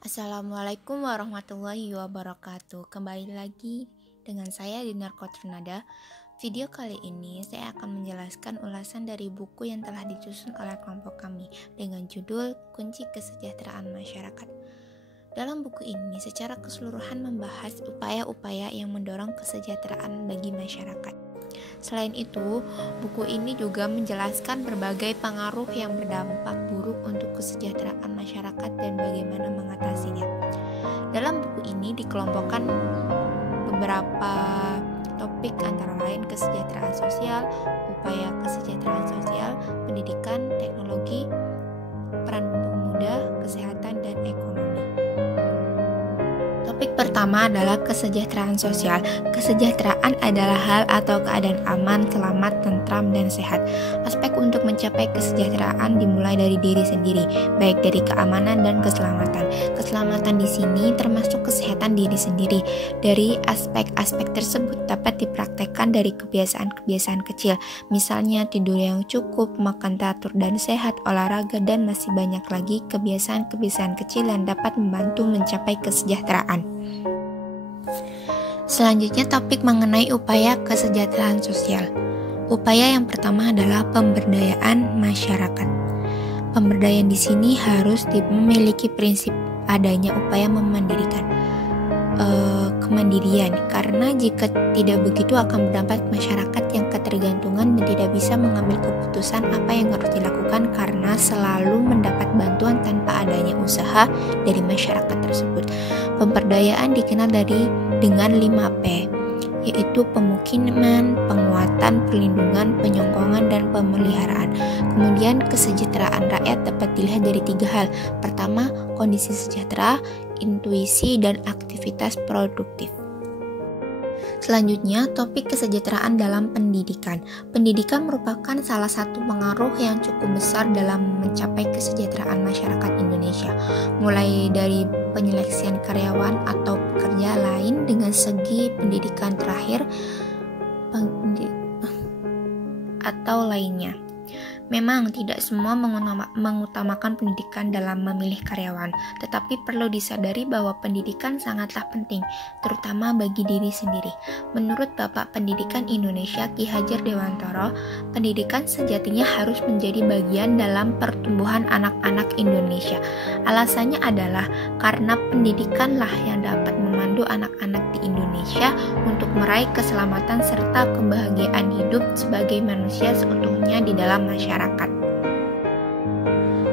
Assalamualaikum warahmatullahi wabarakatuh. Kembali lagi dengan saya Dinar Koternada. Video kali ini saya akan menjelaskan ulasan dari buku yang telah disusun oleh kelompok kami dengan judul Kunci Kesejahteraan Masyarakat. Dalam buku ini secara keseluruhan membahas upaya-upaya yang mendorong kesejahteraan bagi masyarakat. Selain itu, buku ini juga menjelaskan berbagai pengaruh yang berdampak buruk untuk kesejahteraan masyarakat dan bagaimana mengatasinya. Dalam buku ini dikelompokkan beberapa topik antara lain kesejahteraan sosial, upaya kesejahteraan sosial, pendidikan, teknologi, peran pemuda, kesehatan, dan ekonomi. Topik pertama adalah kesejahteraan sosial. Kesejahteraan adalah hal atau keadaan aman, selamat, tentram, dan sehat. Aspek untuk mencapai kesejahteraan dimulai dari diri sendiri, baik dari keamanan dan keselamatan. Keselamatan di sini termasuk kesehatan diri sendiri. Dari aspek-aspek tersebut dapat dipraktekkan dari kebiasaan-kebiasaan kecil, misalnya tidur yang cukup, makan teratur dan sehat, olahraga, dan masih banyak lagi kebiasaan-kebiasaan kecil yang dapat membantu mencapai kesejahteraan. Selanjutnya topik mengenai upaya kesejahteraan sosial. Upaya yang pertama adalah pemberdayaan masyarakat. Pemberdayaan di sini harus memiliki prinsip adanya upaya kemandirian, karena jika tidak begitu akan berdampak masyarakat yang ketergantungan dan tidak bisa mengambil keputusan apa yang harus dilakukan karena selalu mendapat bantuan tanpa adanya usaha dari masyarakat tersebut. Pemberdayaan dikenal dengan 5P, yaitu pemukiman, penguatan, perlindungan, penyongkongan, dan pemeliharaan. Kemudian kesejahteraan rakyat dapat dilihat dari 3 hal. Pertama, kondisi sejahtera, intuisi, dan aktivitas produktif. Selanjutnya, topik kesejahteraan dalam pendidikan. Pendidikan merupakan salah satu pengaruh yang cukup besar dalam mencapai kesejahteraan masyarakat Indonesia, mulai dari penyeleksian karyawan atau pekerja lain dengan segi pendidikan terakhir atau lainnya. Memang tidak semua mengutamakan pendidikan dalam memilih karyawan, tetapi perlu disadari bahwa pendidikan sangatlah penting, terutama bagi diri sendiri. Menurut Bapak Pendidikan Indonesia Ki Hajar Dewantara, pendidikan sejatinya harus menjadi bagian dalam pertumbuhan anak-anak Indonesia. Alasannya adalah karena pendidikanlah yang dapat memandu anak-anak di Indonesia untuk meraih keselamatan serta kebahagiaan hidup sebagai manusia seutuhnya di dalam masyarakat.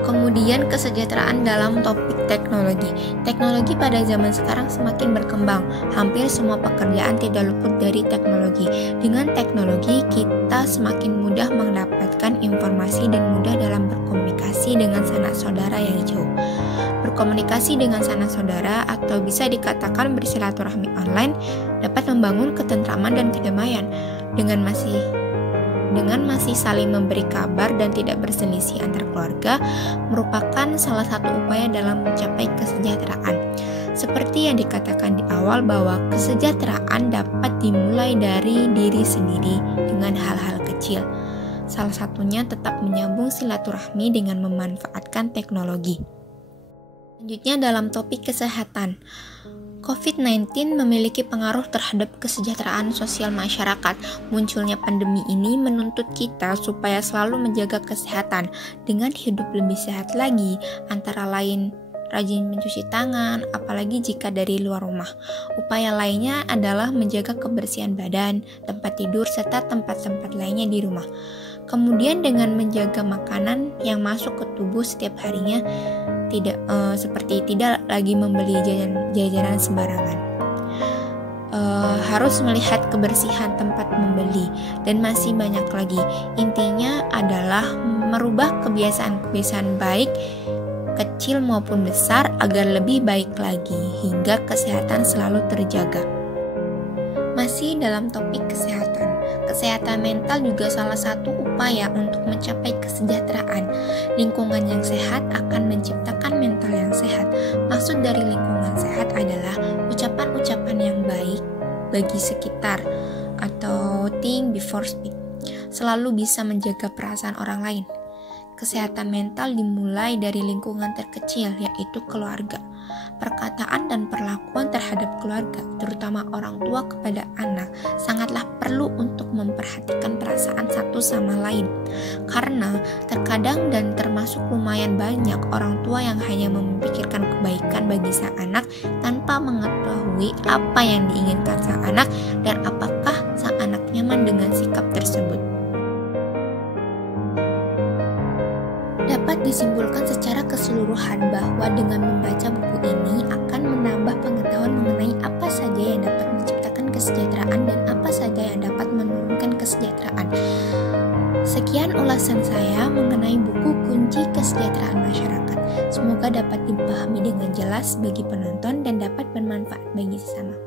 Kemudian kesejahteraan dalam topik teknologi. Teknologi pada zaman sekarang semakin berkembang. Hampir semua pekerjaan tidak luput dari teknologi. Dengan teknologi, kita semakin mudah mendapatkan informasi dan mudah dalam berkomunikasi dengan sanak saudara yang jauh. Berkomunikasi dengan sanak saudara atau bisa dikatakan bersilaturahmi online dapat membangun ketentraman dan kedamaian dengan masih saling memberi kabar dan tidak berselisih antar keluarga merupakan salah satu upaya dalam mencapai kesejahteraan. Seperti yang dikatakan di awal bahwa kesejahteraan dapat dimulai dari diri sendiri dengan hal-hal kecil. Salah satunya tetap menyambung silaturahmi dengan memanfaatkan teknologi. Selanjutnya dalam topik kesehatan. COVID-19 memiliki pengaruh terhadap kesejahteraan sosial masyarakat. Munculnya pandemi ini menuntut kita supaya selalu menjaga kesehatan dengan hidup lebih sehat lagi, antara lain rajin mencuci tangan, apalagi jika dari luar rumah. Upaya lainnya adalah menjaga kebersihan badan, tempat tidur, serta tempat-tempat lainnya di rumah. Kemudian dengan menjaga makanan yang masuk ke tubuh setiap harinya, seperti tidak lagi membeli jajanan sembarangan. Harus melihat kebersihan tempat membeli dan masih banyak lagi. Intinya adalah merubah kebiasaan-kebiasaan baik kecil maupun besar agar lebih baik lagi hingga kesehatan selalu terjaga. Masih dalam topik kesehatan. Kesehatan mental juga salah satu upaya untuk mencapai kesejahteraan. Lingkungan yang sehat akan menciptakan mental yang sehat. Maksud dari lingkungan sehat adalah ucapan-ucapan yang baik bagi sekitar atau think before speak. Selalu bisa menjaga perasaan orang lain. Kesehatan mental dimulai dari lingkungan terkecil, yaitu keluarga. Perkataan dan perlakuan terhadap keluarga, terutama orang tua kepada anak, sangatlah perlu untuk memperhatikan perasaan satu sama lain. Karena terkadang dan termasuk lumayan banyak orang tua yang hanya memikirkan kebaikan bagi sang anak tanpa mengetahui apa yang diinginkan sang anak dan apakah sang anak nyaman dengan sikap tersebut. Dapat disimpulkan secara keseluruhan bahwa dengan membaca buku ini akan menambah pengetahuan mengenai apa saja yang dapat menciptakan kesejahteraan dan apa saja yang dapat menurunkan kesejahteraan. Sekian ulasan saya mengenai buku Kunci Kesejahteraan Masyarakat. Semoga dapat dipahami dengan jelas bagi penonton dan dapat bermanfaat bagi sesama.